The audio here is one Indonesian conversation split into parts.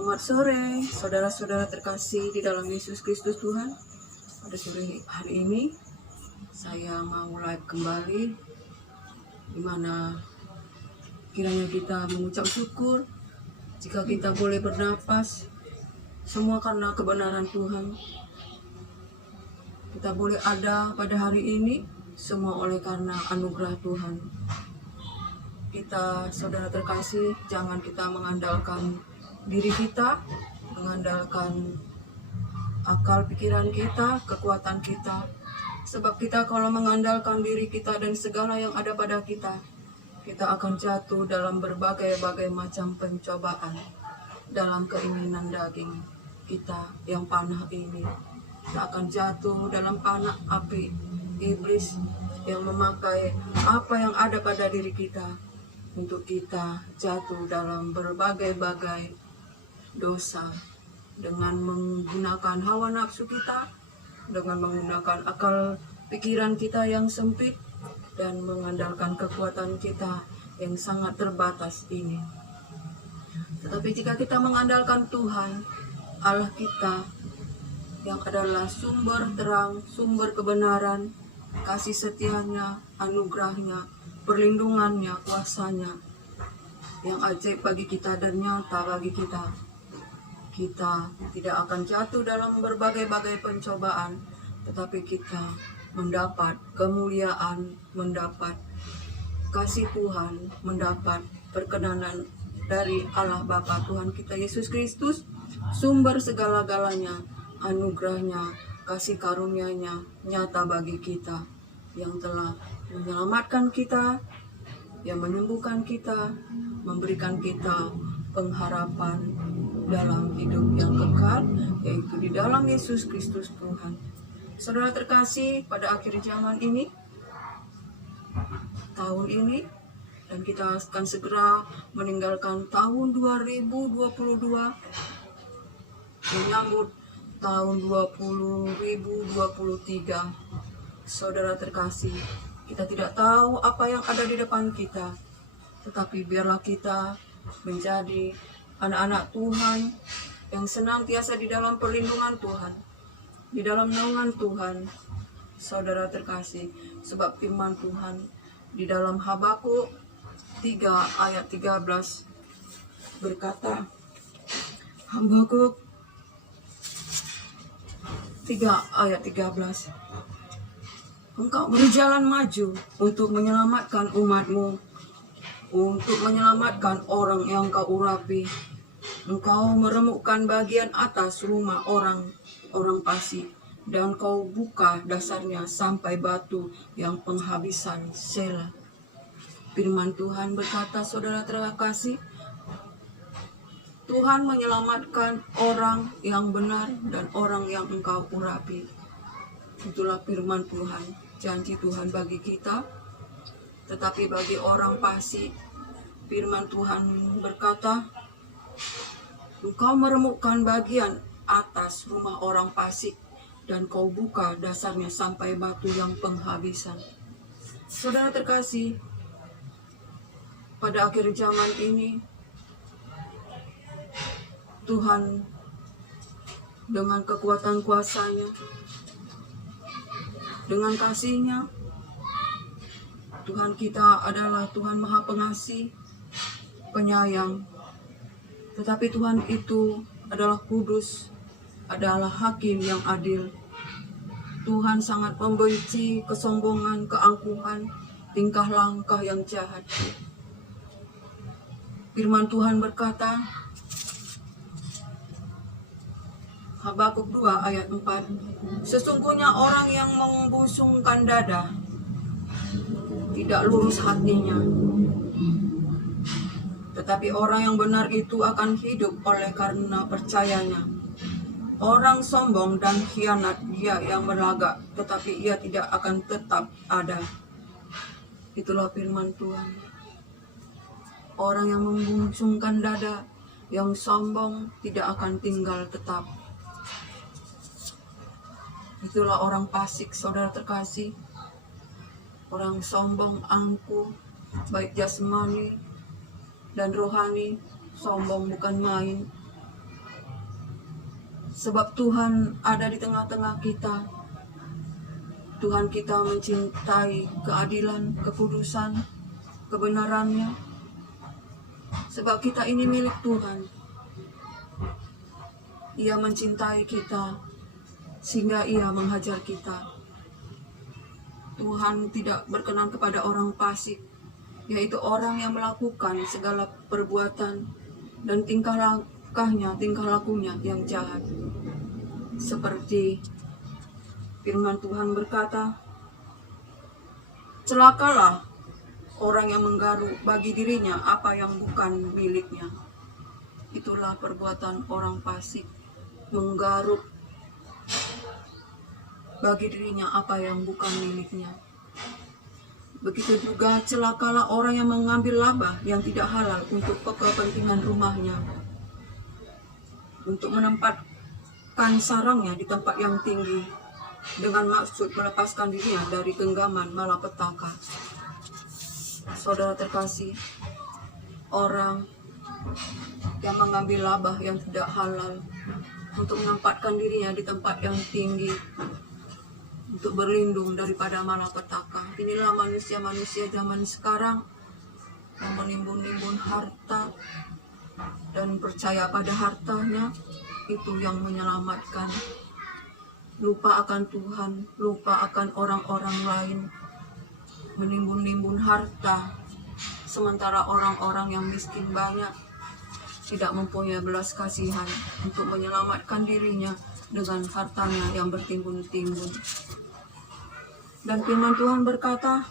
Selamat sore, saudara-saudara terkasih di dalam Yesus Kristus Tuhan. Pada sore hari ini, saya mau live kembali, di mana kiranya kita mengucap syukur jika kita boleh bernapas, semua karena kebenaran Tuhan. Kita boleh ada pada hari ini, semua oleh karena anugerah Tuhan. Kita, saudara terkasih, jangan kita mengandalkan diri kita, mengandalkan akal pikiran kita, kekuatan kita. Sebab kita kalau mengandalkan diri kita dan segala yang ada pada kita, kita akan jatuh dalam berbagai-bagai macam pencobaan, dalam keinginan daging kita yang panah ini. Kita akan jatuh dalam panah api iblis yang memakai apa yang ada pada diri kita untuk kita jatuh dalam berbagai-bagai dosa, dengan menggunakan hawa nafsu kita, dengan menggunakan akal pikiran kita yang sempit, dan mengandalkan kekuatan kita yang sangat terbatas ini. Tetapi jika kita mengandalkan Tuhan, Allah kita, yang adalah sumber terang, sumber kebenaran, kasih setianya, anugerahnya, perlindungannya, kuasanya, yang ajaib bagi kita dan nyata bagi kita, kita tidak akan jatuh dalam berbagai-bagai pencobaan, tetapi kita mendapat kemuliaan, mendapat kasih Tuhan, mendapat perkenanan dari Allah Bapa Tuhan kita Yesus Kristus, sumber segala-galanya, anugerahnya, kasih karunia-Nya nyata bagi kita, yang telah menyelamatkan kita, yang menyembuhkan kita, memberikan kita pengharapan dalam hidup yang kekal, yaitu di dalam Yesus Kristus Tuhan. Saudara terkasih, pada akhir zaman ini, tahun ini, dan kita akan segera meninggalkan tahun 2022, menyambut tahun 2023. Saudara terkasih, kita tidak tahu apa yang ada di depan kita, tetapi biarlah kita menjadi anak-anak Tuhan yang senantiasa di dalam perlindungan Tuhan, di dalam naungan Tuhan. Saudara terkasih, sebab firman Tuhan di dalam Habakuk 3 ayat 13 berkata, Habakuk 3 ayat 13, Engkau berjalan maju untuk menyelamatkan umatmu, untuk menyelamatkan orang yang kau urapi. Engkau meremukkan bagian atas rumah orang fasik, dan kau buka dasarnya sampai batu yang penghabisan. Selah. Firman Tuhan berkata, saudara terkasih, Tuhan menyelamatkan orang yang benar dan orang yang engkau urapi. Itulah firman Tuhan, janji Tuhan bagi kita. Tetapi bagi orang fasik, firman Tuhan berkata, Engkau meremukkan bagian atas rumah orang fasik, dan kau buka dasarnya sampai batu yang penghabisan. Saudara terkasih, pada akhir zaman ini, Tuhan dengan kekuatan kuasa-Nya, dengan kasih-Nya, Tuhan kita adalah Tuhan Maha Pengasih, penyayang. Tetapi Tuhan itu adalah kudus, adalah hakim yang adil. Tuhan sangat membenci kesombongan, keangkuhan, tingkah langkah yang jahat. Firman Tuhan berkata, Habakuk 2 ayat 4, sesungguhnya orang yang membusungkan dada tidak lurus hatinya, tetapi orang yang benar itu akan hidup oleh karena percayanya. Orang sombong dan khianat dia yang berlagak, tetapi ia tidak akan tetap ada. Itulah firman Tuhan. Orang yang membusungkan dada, yang sombong, tidak akan tinggal tetap. Itulah orang fasik, saudara terkasih. Orang sombong, angkuh, baik jasmani dan rohani, sombong bukan main. Sebab Tuhan ada di tengah-tengah kita. Tuhan kita mencintai keadilan, kekudusan, kebenarannya. Sebab kita ini milik Tuhan. Ia mencintai kita sehingga Ia menghajar kita. Tuhan tidak berkenan kepada orang fasik, yaitu orang yang melakukan segala perbuatan dan tingkah lakunya yang jahat. Seperti firman Tuhan berkata, celakalah orang yang menggaruk bagi dirinya apa yang bukan miliknya. Itulah perbuatan orang fasik, menggaruk bagi dirinya apa yang bukan miliknya. Begitu juga celakalah orang yang mengambil laba yang tidak halal untuk kepentingan rumahnya, untuk menempatkan sarangnya di tempat yang tinggi, dengan maksud melepaskan dirinya dari genggaman malapetaka. Saudara terkasih, orang yang mengambil laba yang tidak halal untuk menempatkan dirinya di tempat yang tinggi, untuk berlindung daripada malapetaka. Inilah manusia-manusia zaman sekarang yang menimbun-nimbun harta dan percaya pada hartanya, itu yang menyelamatkan. Lupa akan Tuhan, lupa akan orang-orang lain, menimbun-nimbun harta, sementara orang-orang yang miskin banyak, tidak mempunyai belas kasihan untuk menyelamatkan dirinya dengan hartanya yang bertimbun-timbun. Dan firman Tuhan berkata,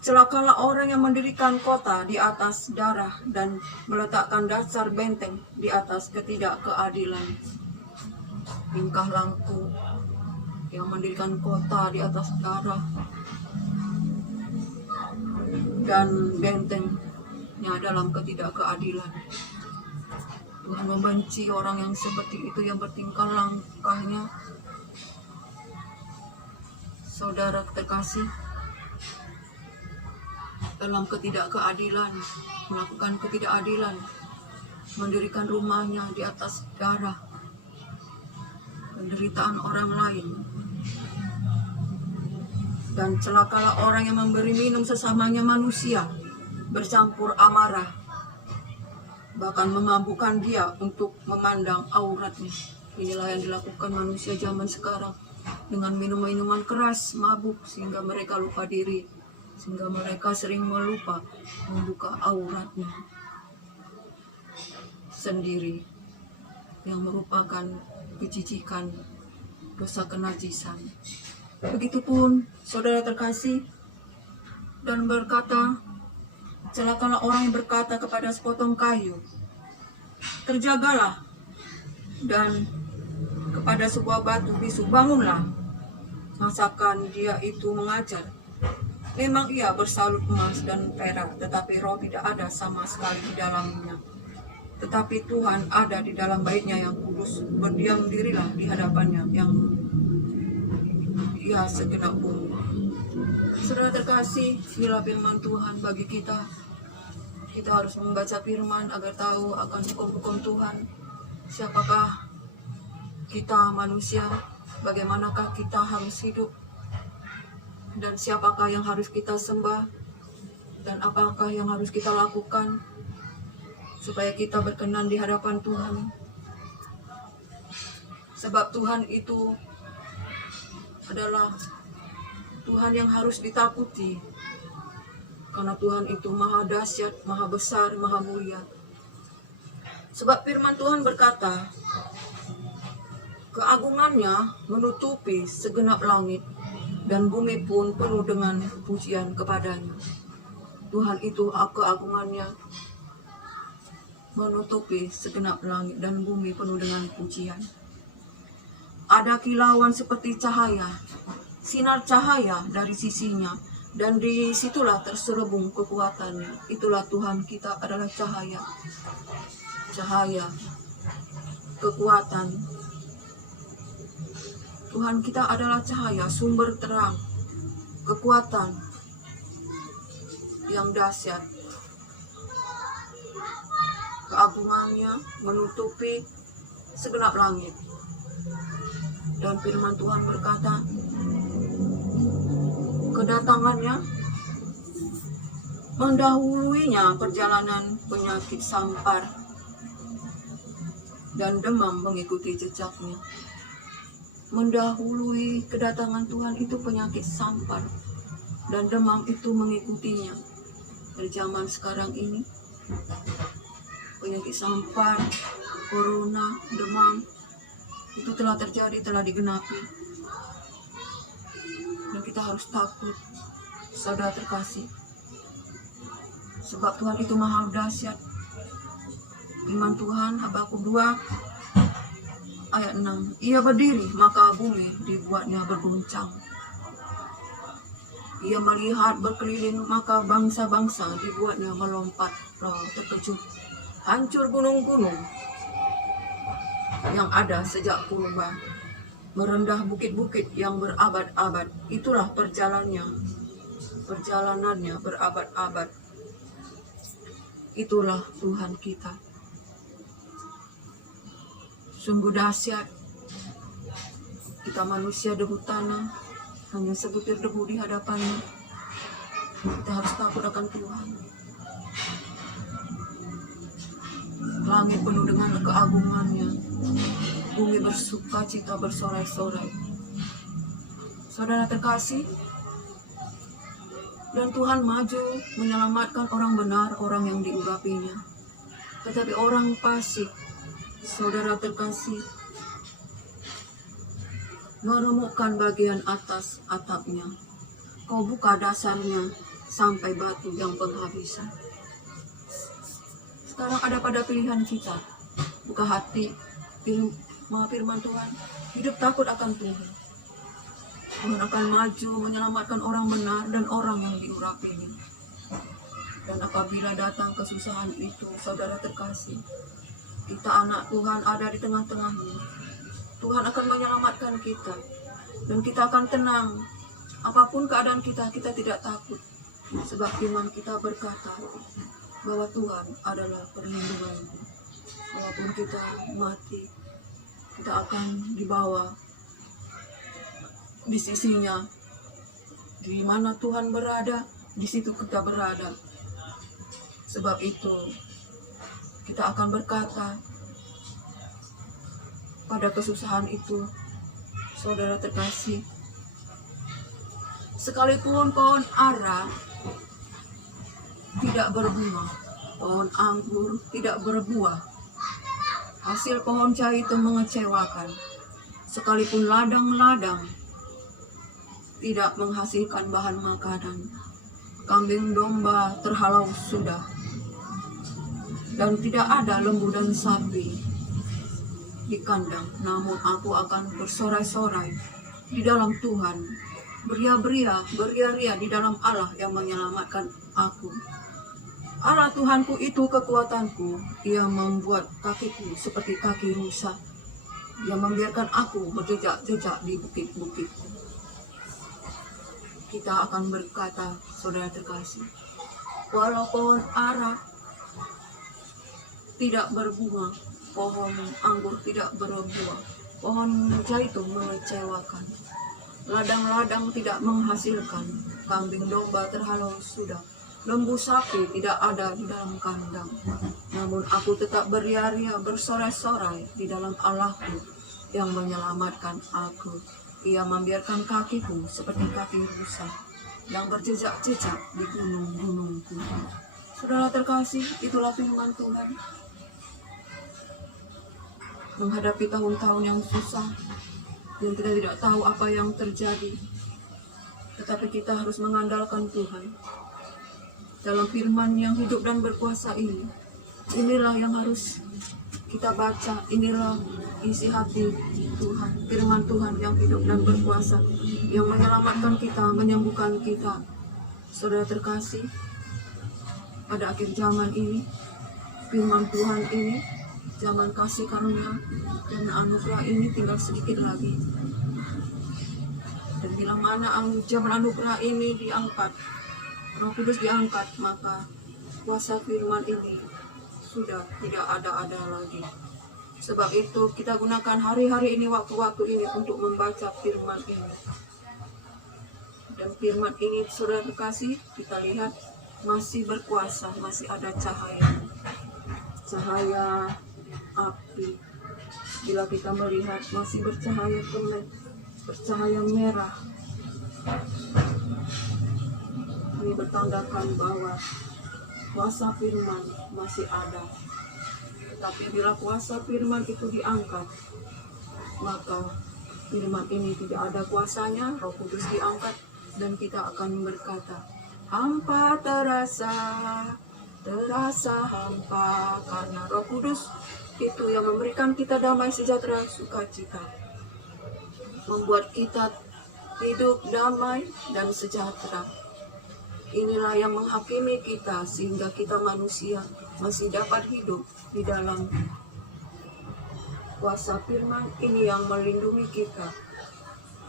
celakalah orang yang mendirikan kota di atas darah dan meletakkan dasar benteng di atas ketidakkeadilan. Tingkah laku yang mendirikan kota di atas darah dan bentengnya dalam ketidakkeadilan. Tuhan membenci orang yang seperti itu, yang bertingkah langkahnya. Saudara terkasih, dalam ketidakkeadilan, melakukan ketidakadilan, mendirikan rumahnya di atas darah, penderitaan orang lain. Dan celakalah orang yang memberi minum sesamanya manusia, bercampur amarah, bahkan memabukkan dia untuk memandang auratnya. Inilah yang dilakukan manusia zaman sekarang, dengan minum-minuman keras, mabuk, sehingga mereka lupa diri, sehingga mereka sering melupa membuka auratnya sendiri, yang merupakan kejijikan, dosa kenajisan. Begitupun saudara terkasih, dan berkata, celakalah orang yang berkata kepada sepotong kayu, terjagalah, dan kepada sebuah batu bisu, bangunlah. Masakan dia itu mengajar. Memang ia bersalut emas dan perak, tetapi roh tidak ada sama sekali di dalamnya. Tetapi Tuhan ada di dalam baitnya yang kudus. Berdiam dirilah di hadapannya yang ia segenap bumi. Saudara terkasih, inilah firman Tuhan bagi kita. Kita harus membaca firman agar tahu akan hukum-hukum Tuhan. Siapakah kita manusia, bagaimanakah kita harus hidup, dan siapakah yang harus kita sembah, dan apakah yang harus kita lakukan supaya kita berkenan di hadapan Tuhan. Sebab Tuhan itu adalah Tuhan yang harus ditakuti, karena Tuhan itu maha dahsyat, maha besar, maha mulia. Sebab firman Tuhan berkata, keagungannya menutupi segenap langit, dan bumi pun penuh dengan pujian kepadanya. Tuhan itu keagungannya menutupi segenap langit, dan bumi penuh dengan pujian. Ada kilauan seperti cahaya, sinar cahaya dari sisinya, dan di situlah terselubung kekuatannya. Itulah Tuhan kita adalah cahaya, cahaya, kekuatan. Tuhan kita adalah cahaya, sumber terang, kekuatan yang dahsyat. Keagungannya menutupi segenap langit, Dan firman Tuhan berkata, kedatangannya mendahuluinya perjalanan penyakit sampar dan demam mengikuti jejaknya. Mendahului kedatangan Tuhan itu penyakit sampar dan demam itu mengikutinya. Dari zaman sekarang ini, penyakit sampar, corona, demam, itu telah terjadi, telah digenapi. Dan kita harus takut, saudara terkasih. Sebab Tuhan itu maha dahsyat. Firman Tuhan, Habakuk 2 ayat 6. Ia berdiri, maka bumi dibuatnya berguncang. Ia melihat berkeliling, maka bangsa-bangsa dibuatnya melompat terkejut. Hancur gunung-gunung yang ada sejak purba, merendah bukit-bukit yang berabad-abad. Itulah perjalanannya berabad-abad. Itulah Tuhan kita. Sungguh dahsyat. Kita manusia debu tanah, hanya sebutir debu di hadapannya. Kita harus takut akan Tuhan. Langit penuh dengan keagungannya. Bumi bersuka cita bersorai-sorai. Saudara terkasih, dan Tuhan maju menyelamatkan orang benar, orang yang diurapinya. Tetapi orang fasik, saudara terkasih, meremukkan bagian atas atapnya. Kau buka dasarnya sampai batu yang penghabisan. Sekarang ada pada pilihan kita. Buka hati, firman Tuhan. Hidup takut akan Tuhan. Tuhan akan maju menyelamatkan orang benar dan orang yang diurapinya. Dan apabila datang kesusahan itu, saudara terkasih, kita anak Tuhan ada di tengah-tengahnya. Tuhan akan menyelamatkan kita. Dan kita akan tenang. Apapun keadaan kita, kita tidak takut. Sebab firman kita berkata bahwa Tuhan adalah perlindungan. Walaupun kita mati, kita akan dibawa di sisinya. Di mana Tuhan berada, di situ kita berada. Sebab itu, kita akan berkata, pada kesusahan itu, saudara terkasih, sekalipun pohon ara tidak berbunga, pohon anggur tidak berbuah, hasil pohon cai itu mengecewakan. Sekalipun ladang-ladang tidak menghasilkan bahan makanan, kambing domba terhalau sudah, dan tidak ada lembu dan sapi di kandang, namun aku akan bersorai-sorai di dalam Tuhan, beria-ria di dalam Allah yang menyelamatkan aku. Allah Tuhanku itu kekuatanku. Ia membuat kakiku seperti kaki rusa. Ia membiarkan aku berjejak-jejak di bukit-bukit. Kita akan berkata, saudara terkasih, walau pohon ara tidak berbunga, pohon anggur tidak berbuah, pohon zaitun mengecewakan, ladang-ladang tidak menghasilkan, kambing domba terhalau sudah, lembu sapi tidak ada di dalam kandang. Namun aku tetap beria-ria, bersorai-sorai di dalam Allahku yang menyelamatkan aku. Ia membiarkan kakiku seperti kaki rusa yang berjejak-jejak di gunung-gunungku. Saudara terkasih, itulah firman Tuhan. Menghadapi tahun-tahun yang susah, yang kita tidak tahu apa yang terjadi, tetapi kita harus mengandalkan Tuhan. Dalam firman yang hidup dan berkuasa ini, inilah yang harus kita baca, inilah isi hati Tuhan, firman Tuhan yang hidup dan berkuasa, yang menyelamatkan kita, menyembuhkan kita. Saudara terkasih, pada akhir zaman ini, firman Tuhan ini, zaman kasih karunia dan anugerah ini tinggal sedikit lagi. Dan bila mana zaman anugerah ini diangkat, Roh Kudus diangkat, maka kuasa firman ini sudah tidak ada lagi. Sebab itu kita gunakan hari-hari ini, waktu-waktu ini untuk membaca firman ini. Dan firman ini, saudara kasih, kita lihat masih berkuasa, masih ada cahaya. Cahaya api. Bila kita melihat masih bercahaya kuning, bercahaya merah. Ini bertandakan bahwa kuasa firman masih ada. Tapi bila kuasa firman itu diangkat, maka firman ini tidak ada kuasanya. Roh Kudus diangkat dan kita akan berkata, hampa terasa hampa, karena Roh Kudus itu yang memberikan kita damai sejahtera, sukacita, membuat kita hidup damai dan sejahtera. Inilah yang menghakimi kita sehingga kita manusia masih dapat hidup di dalam kuasa firman ini yang melindungi kita,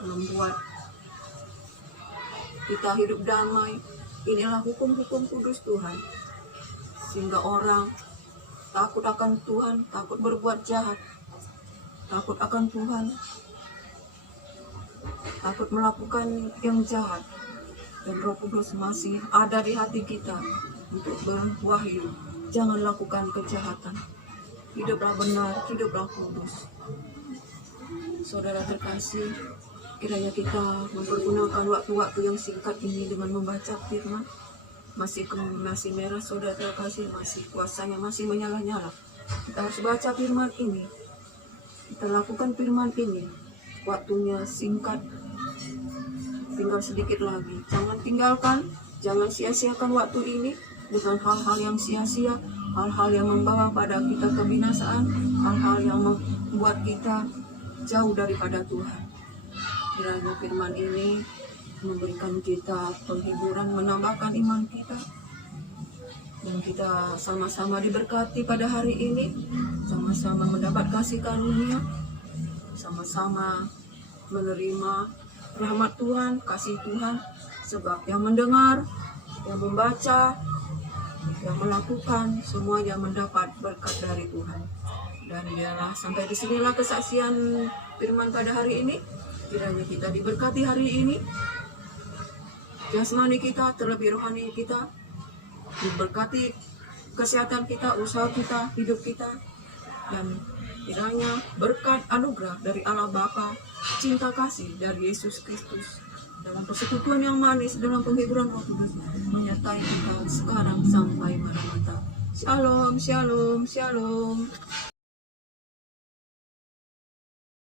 membuat kita hidup damai. Inilah hukum-hukum kudus Tuhan, sehingga orang takut akan Tuhan, takut berbuat jahat, takut akan Tuhan, takut melakukan yang jahat. Dan Roh Kudus masih ada di hati kita untuk berwahyu, jangan lakukan kejahatan, hiduplah benar, hiduplah kudus. Saudara terkasih, kiranya kita mempergunakan waktu-waktu yang singkat ini dengan membaca firman. Masih merah, saudara terkasih, masih kuasanya masih menyala-nyala. Kita harus baca firman ini, kita lakukan firman ini. Waktunya singkat, tinggal sedikit lagi. Jangan tinggalkan, jangan sia-siakan waktu ini dengan hal-hal yang sia-sia, hal-hal yang membawa pada kita kebinasaan, hal-hal yang membuat kita jauh daripada Tuhan. Kiranya firman ini memberikan kita penghiburan, menambahkan iman kita, dan kita sama-sama diberkati pada hari ini, sama-sama mendapat kasih karunia, sama-sama menerima rahmat Tuhan, kasih Tuhan. Sebab yang mendengar, yang membaca, yang melakukan, semuanya mendapat berkat dari Tuhan. Dan biarlah sampai disinilah kesaksian firman pada hari ini. Kiranya kita diberkati hari ini, jasmani kita, terlebih rohani kita, diberkati kesehatan kita, usaha kita, hidup kita, dan kiranya berkat anugerah dari Allah Bapa, cinta kasih dari Yesus Kristus, dalam persekutuan yang manis, dalam penghiburan Roh Kudus, menyertai kita sekarang sampai maranatha. Shalom, shalom, shalom.